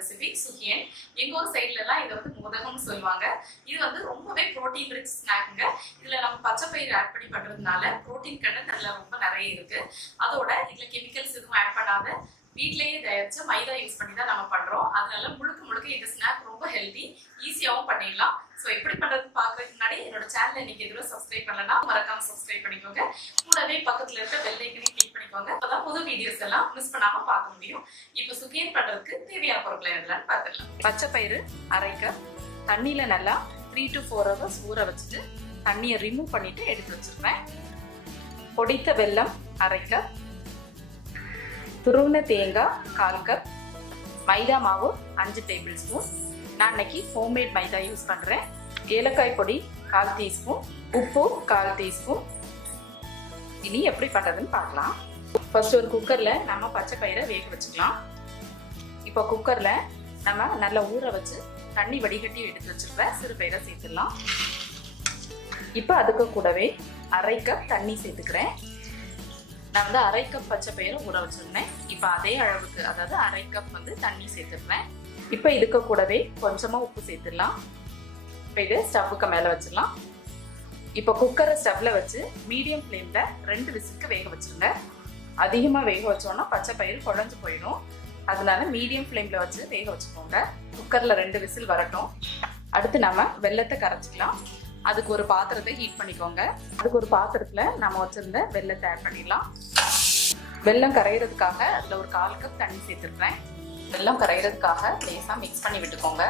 Recipe sugiyan. எங்க ஊர் சைடுல எல்லாம் இதை வந்து மோதகம்னு சொல்லுவாங்க. இது வந்து ரொம்பவே ப்ரோட்டீன் ரிச் ஸ்நாக்குங்க. இதுல நம்ம பச்சை பயிர் ஆட் பண்ணி பண்றதுனால ப்ரோட்டீன் கண்டென்ட் அதுல ரொம்ப நிறைய இருக்கு. அதோட இதுல கெமிக்கல்ஸ் எதுவும் ஆட் பண்ணாத வீட்லயே தயாரிச்ச மைதா யூஸ் பண்ணி தான் நம்ம பண்றோம். அதனால முழுக்க முழுக்க இந்த ஸ்நாக் ரொம்ப ஹெல்தி, ஈஸியாவும் பண்ணிடலாம். ஸோ எப்படி பண்றதுன்னு பார்க்கறதுக்கு முன்னாடி என்னோட சேனலை இன்னைக்கு எதுவும் சப்ஸ்கிரைப் பண்ணலன்னா மறக்காம சப்ஸ்கிரைப் பண்ணிக்கோங்க. கூடவே பக்கத்துல இருக்க பெல் ஐக்கனையும் கிளிக் பண்ணிக்கோங்க. அப்பதான் புது வீடியோஸ் எல்லாம் மிஸ் பண்ணாம பார்க்க முடியும். இப்போ சுகியன் பண்றதுக்கு தேவையான பொருட்களை எதுலான்னு பார்த்துடலாம். பச்சை பயிறு அரை கப் தண்ணியில நல்லா 3 to 4 hours ஊற வச்சுட்டு தண்ணியை ரிமூவ் பண்ணிட்டு எடுத்து வச்சிருப்பேன். பொடித்த வெல்லம் அரை கப், துருவின தேங்காய் 1/4 கப், மைதா மாவு 5 டேபிள் ஸ்பூன். நான் இன்னைக்கு ஹோம்மேட் மைதா யூஸ் பண்ணுறேன். ஏலக்காய் பொடி 1/4 டீஸ்பூன், உப்பு 1/4 டீஸ்பூன். இனி எப்படி பண்ணுறதுன்னு பார்க்கலாம். ஃபர்ஸ்ட் ஒரு குக்கரில் நம்ம பச்சை பயிரை வேக வச்சுக்கலாம். இப்போ குக்கரில் நம்ம நல்லா ஊற வச்சு தண்ணி வடிகட்டி எடுத்து வச்சுருப்பேன் சிறு பயிரை சேர்த்துடலாம். இப்போ அதுக்கு கூடவே அரை கப் தண்ணி சேர்த்துக்கிறேன். நான் வந்து அரை கப் பச்சை பயிரை ஊற வச்சிருந்தேன். இப்போ அதே அளவுக்கு, அதாவது அரை கப் வந்து தண்ணி சேர்த்துடுறேன். இப்போ இதுக்கு கூடவே கொஞ்சமாக உப்பு சேர்த்துடலாம். இப்போ இதை ஸ்டவ்வுக்கு மேலே வச்சிடலாம். இப்போ குக்கரை ஸ்டவ்வில் வச்சு மீடியம் ஃப்ளேமில் 2 விசிலுக்கு வேக வச்சுருங்க. அதிகமாக வேக வச்சோன்னா பச்சை பயிறு குழஞ்சு போயிடும். அதனால மீடியம் ஃப்ளேமில் வச்சு வேக வச்சுக்கோங்க. குக்கரில் 2 விசில் வரட்டும். அடுத்து நம்ம வெல்லத்தை கரைச்சிக்கலாம். அதுக்கு ஒரு பாத்திரத்தை ஹீட் பண்ணிக்கோங்க. அதுக்கு ஒரு பாத்திரத்தில் நம்ம வச்சுருந்த வெல்லத்தை ஆட் பண்ணிடலாம். வெல்லம் கரையிறதுக்காக அதில் ஒரு 1/4 கப் தண்ணி சேர்த்துருக்கேன். வெல்லம் கரையிறதுக்காக லேசாக மிக்ஸ் பண்ணி விட்டுக்கோங்க.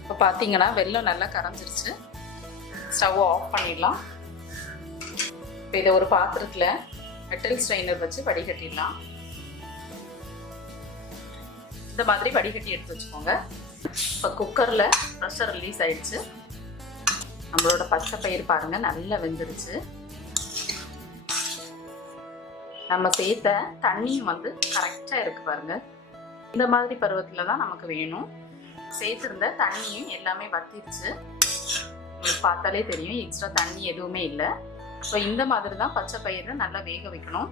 இப்போ பார்த்தீங்கன்னா வெல்லம் நல்லா கரைஞ்சிருச்சு. ஸ்டவ் ஆஃப் பண்ணிடலாம். இப்போ இதை ஒரு பாத்திரத்தில் மெட்டல் ஸ்ட்ரெயினர் வச்சு வடிகட்டிடலாம். இந்த மாதிரி வடிகட்டி எடுத்து வச்சுக்கோங்க. இப்போ குக்கரில் ப்ரெஷர் ரிலீஸ் ஆயிடுச்சு. நம்மளோட பச்சை பயிர் பாருங்க நல்லா வெந்துருச்சு. நம்ம சேர்த்த தண்ணியும் வந்து கரெக்டாக இருக்கு பாருங்க. இந்த மாதிரி பருவத்தில் தான் நமக்கு வேணும். சேர்த்துருந்த தண்ணியும் எல்லாமே வத்திருச்சு. உங்களுக்கு பார்த்தாலே தெரியும் எக்ஸ்ட்ரா தண்ணி எதுவுமே இல்லை. ஸோ இந்த மாதிரி தான் பச்சை பயிரை நல்லா வேக வைக்கணும்.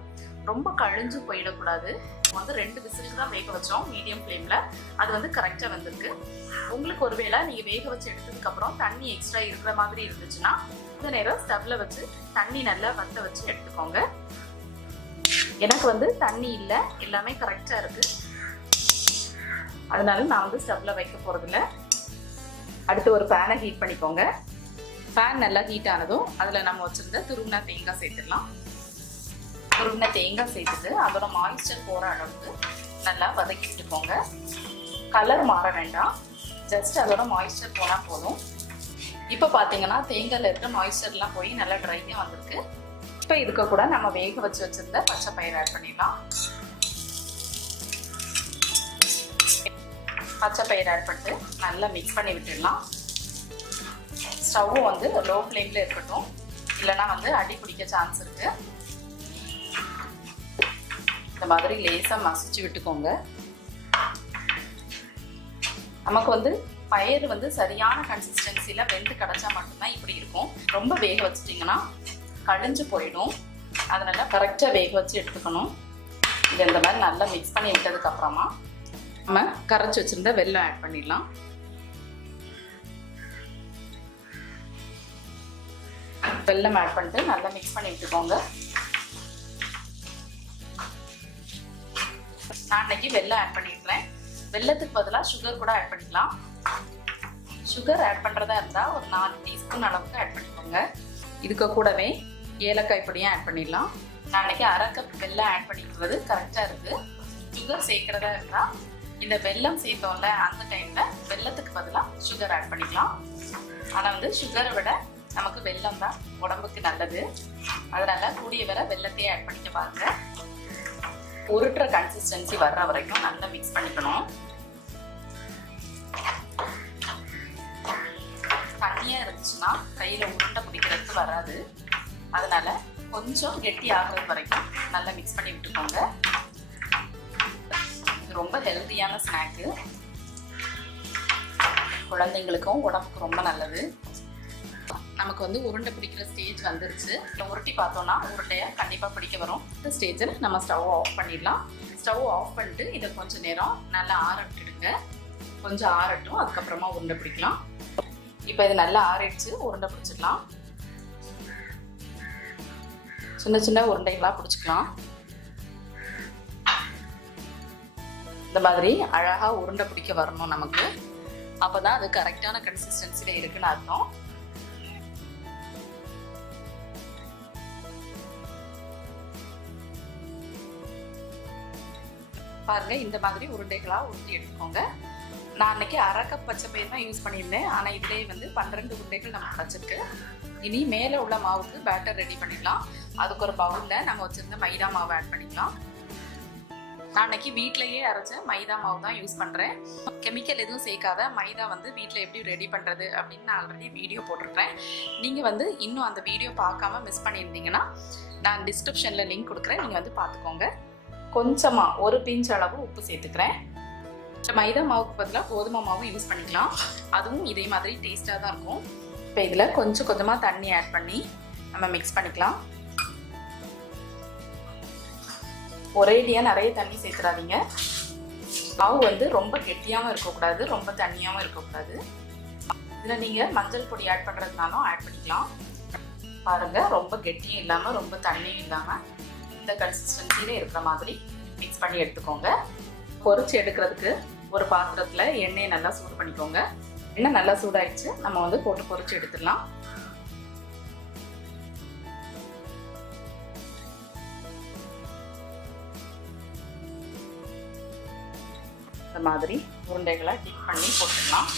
ரொம்ப கழிஞ்சு போயிடக்கூடாது. வந்து 2 விசிலுக்கு தான் வேக வச்சோம் மீடியம் ஃப்ளேமில். அது வந்து கரெக்டாக வந்திருக்கு. உங்களுக்கு ஒருவேளை நீங்கள் வேக வச்சு எடுத்ததுக்கப்புறம் தண்ணி எக்ஸ்ட்ரா இருக்கிற மாதிரி இருந்துச்சுன்னா இந்த நேரம் ஸ்டவ்வில் வச்சு தண்ணி நல்லா வத்த வச்சு எடுத்துக்கோங்க. எனக்கு வந்து தண்ணி இல்லை, எல்லாமே கரெக்டாக இருக்குது. அதனால நான் வந்து ஸ்டவ்வில் வைக்க போகிறதில்ல. அடுத்து ஒரு பேனை ஹீட் பண்ணிக்கோங்க. பேன் நல்லா ஹீட் ஆனதும் அதில் நம்ம வச்சுருந்த துருவின தேங்காய் சேர்த்துடலாம். துருவின தேங்காய் சேர்த்துட்டு அதோட மாய்ஸ்சர் போகிற அளவுக்கு நல்லா வதக்கி விட்டுக்கோங்க. கலர் மாற வேண்டாம், ஜஸ்ட் அதோட மாய்ஸ்சர் போனால் போதும். இப்போ பார்த்தீங்கன்னா தேங்காயில் இருக்கிற மாய்ஸ்சர்லாம் போய் நல்லா ட்ரையாக வந்திருக்கு. இப்போ இதுக்கு கூட நம்ம வேக வச்சு வச்சுருந்த பச்சை பயிர் ஆட் பண்ணிடலாம். பச்சை பயிர் ஆட் பண்ணிட்டு நல்லா மிக்ஸ் பண்ணி விட்டுடலாம். ஸ்டவ்வும் வந்து லோ ஃப்ளேமில் இருக்கட்டும், இல்லைன்னா வந்து அடி பிடிக்க சான்ஸ் இருக்குது. இந்த மாதிரி லேசாக மசிச்சு விட்டுக்கோங்க. நமக்கு வந்து பயிர் வந்து சரியான கன்சிஸ்டன்சியில் வெந்து கிடச்சா மட்டும்தான் இப்படி இருக்கும். ரொம்ப வேக வச்சிட்டிங்கன்னா கழிஞ்சு போயிடும். அதனால கரெக்டாக வேக வச்சு எடுத்துக்கணும். இது இந்த மாதிரி நல்லா மிக்ஸ் பண்ணி விட்டதுக்கப்புறமா நம்ம கரைச்சி வச்சுருந்த வெல்லம் ஆட் பண்ணிடலாம். வெல்லம் ஆட் பண்ணிட்டு நல்லா மிக்ஸ் பண்ணி விட்டுக்கோங்க. நான் இன்னைக்கு வெல்லம் ஆட் பண்ணிடுறேன். வெல்லத்துக்கு பதிலாக சுகர் கூட ஆட் பண்ணிக்கலாம். சுகர் ஆட் பண்ணுறதா இருந்தால் ஒரு 4 டீஸ்பூன் அளவுக்கு ஆட் பண்ணிக்கோங்க. இதுக்கு கூடவே ஏலக்காய் பொடியும் ஆட் பண்ணிடலாம். நான் இன்னைக்கு அரை கப் வெல்லம் ஆட் பண்ணிக்கிறது கரெக்டாக இருக்குது. சுகர் சேர்க்குறதா இருந்தால் இந்த வெல்லம் சேர்த்தோம்ல அந்த டைமில் வெல்லத்துக்கு பதிலாக சுகர் ஆட் பண்ணிக்கலாம். ஆனால் வந்து சுகரை விட நமக்கு வெல்லம் தான் உடம்புக்கு நல்லது. அதனால கூடிய வர வெல்லத்தையே ஆட் பண்ணிக்க பாருங்க. உருட்டுற கன்சிஸ்டன்சி வர்ற வரைக்கும் நல்லா மிக்ஸ் பண்ணிக்கணும். தண்ணியாக இருந்துச்சுன்னா கையில் உருண்டை பிடிக்கிறதுக்கு வராது. அதனால கொஞ்சம் கெட்டி ஆகிறது வரைக்கும் நல்லா மிக்ஸ் பண்ணி விட்டுக்கோங்க. இது ரொம்ப ஹெல்த்தியான ஸ்நாக்கு. குழந்தைங்களுக்கும் உடம்புக்கு ரொம்ப நல்லது. நமக்கு வந்து உருண்டை பிடிக்கிற ஸ்டேஜ் வந்துருச்சு. உருட்டி பார்த்தோம்னா உருண்டையை கண்டிப்பாக பிடிக்க வரும். இந்த ஸ்டேஜில் நம்ம ஸ்டவ் ஆஃப் பண்ணிடலாம். ஸ்டவ் ஆஃப் பண்ணிட்டு இதை கொஞ்சம் நேரம் நல்லா ஆறட்டுடுங்க. கொஞ்சம் ஆறட்டும், அதுக்கப்புறமா உருண்டை பிடிக்கலாம். இப்போ இது நல்லா ஆறிடுச்சு, உருண்டை பிடிச்சிடலாம். சின்ன சின்ன உருண்டைகளாக பிடிச்சிக்கலாம். இந்த மாதிரி அழகா உருண்டை பிடிக்க வரணும் நமக்கு. அப்பதான் அது கரெக்டான கன்சிஸ்டன்சில இருக்குன்னு அர்த்தம். பாருங்க, இந்த மாதிரி உருண்டைகளா உருட்டி எடுத்துக்கோங்க. நான் அன்னைக்கு அரை கப் பச்சை பயிர் தான் யூஸ் பண்ணியிருந்தேன். ஆனால் இதுலேயே வந்து 12 உருண்டைகள் நமக்கு கிடச்சிருக்கு. இனி மேலே உள்ள மாவுக்கு பேட்டர் ரெடி பண்ணிக்கலாம். அதுக்கு ஒரு பவுலில் நம்ம வச்சுருந்த மைதா மாவு ஆட் பண்ணிக்கலாம். நான் அன்னைக்கு வீட்டிலையே அரைச்ச மைதா மாவு தான் யூஸ் பண்ணுறேன். கெமிக்கல் எதுவும் சேர்க்காத மைதா வந்து வீட்டில் எப்படி ரெடி பண்ணுறது அப்படின்னு நான் ஆல்ரெடி வீடியோ போட்டிருக்கேன். நீங்கள் வந்து இன்னும் அந்த வீடியோ பார்க்காம மிஸ் பண்ணியிருந்தீங்கன்னா நான் டிஸ்கிரிப்ஷனில் லிங்க் கொடுக்குறேன், நீங்கள் வந்து பார்த்துக்கோங்க. கொஞ்சமாக ஒரு பிஞ்ச் அளவு உப்பு சேர்த்துக்கிறேன். மைதா மாவுக்கு பதிலாக கோதுமை மாவும் யூஸ் பண்ணிக்கலாம். அதுவும் இதே மாதிரி டேஸ்ட்டாக தான் இருக்கும். இப்போ இதில் கொஞ்சம் கொஞ்சமாக தண்ணி ஆட் பண்ணி நம்ம மிக்ஸ் பண்ணிக்கலாம். ஒரேடியாக நிறைய தண்ணி சேர்த்துடாதீங்க. மாவு வந்து ரொம்ப கெட்டியாகவும் இருக்கக்கூடாது, ரொம்ப தண்ணியாகவும் இருக்கக்கூடாது. இதில் நீங்கள் மஞ்சள் பொடி ஆட் பண்ணுறதுனாலும் ஆட் பண்ணிக்கலாம். பாருங்கள், ரொம்ப கெட்டியும் இல்லாமல் ரொம்ப தண்ணியும் இல்லாமல் இந்த கன்சிஸ்டன்சியில் இருக்கிற மாதிரி மிக்ஸ் பண்ணி எடுத்துக்கோங்க. பொரிச்சு எடுக்கிறதுக்கு ஒரு பாத்திரத்தில் எண்ணெயை நல்லா சூடு பண்ணிக்கோங்க. எண்ணெய் நல்லா சூடாயிடுச்சு, நம்ம வந்து போட்டு பொரிச்சு எடுத்துடலாம். இந்த மாதிரி உருண்டைகளை டிப் பண்ணி போட்டுடலாம்.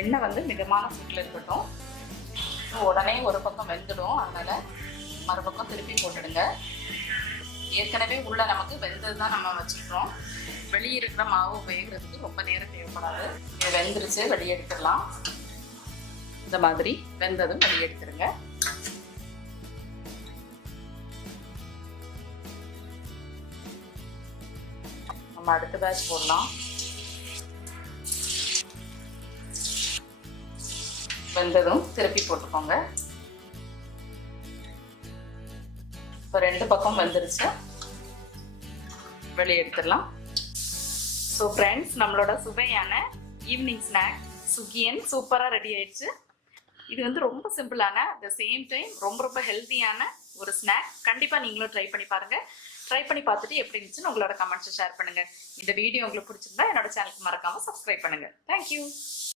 எண்ணெய் வந்து மிதமான சூட்டில் இருக்கட்டும். உடனே ஒரு பக்கம் வெந்துடும், அதனால மறுபக்கம் திருப்பி போட்டுடுங்க. ஏற்கனவே உள்ள நமக்கு வெந்தது தான் நம்ம வச்சுக்கிறோம். வெளியே இருக்கிற மாவு வேகிறதுக்கு ரொம்ப நேரம் தேவைப்படாது. வெந்துருச்சு, வெளியே எடுத்துடலாம். இந்த மாதிரி வெந்ததும் வெளியே எடுத்துருங்க. நம்ம அடுத்த பேட்ச் போடலாம். வெந்ததும் திருப்பி போட்டுக்கோங்க. இப்போ 2 பக்கம் வெந்துருச்சு, வெளியே எடுத்துடலாம். ஸோ ஃப்ரெண்ட்ஸ், நம்மளோட சுவையான ஈவினிங் ஸ்நாக் சுகியன் சூப்பராக ரெடி ஆயிடுச்சு. இது வந்து ரொம்ப சிம்பிளான, த சேம் டைம் ரொம்ப ரொம்ப ஹெல்த்தியான ஒரு ஸ்நாக். கண்டிப்பாக நீங்களும் ட்ரை பண்ணி பாருங்கள். ட்ரை பண்ணி பார்த்துட்டு எப்படி இருந்துச்சுன்னு உங்களோட கமெண்ட்ஸை ஷேர் பண்ணுங்கள். இந்த வீடியோ உங்களுக்கு பிடிச்சிருந்தா என்னோட சேனலுக்கு மறக்காமல் சப்ஸ்கிரைப் பண்ணுங்கள். தேங்க்யூ.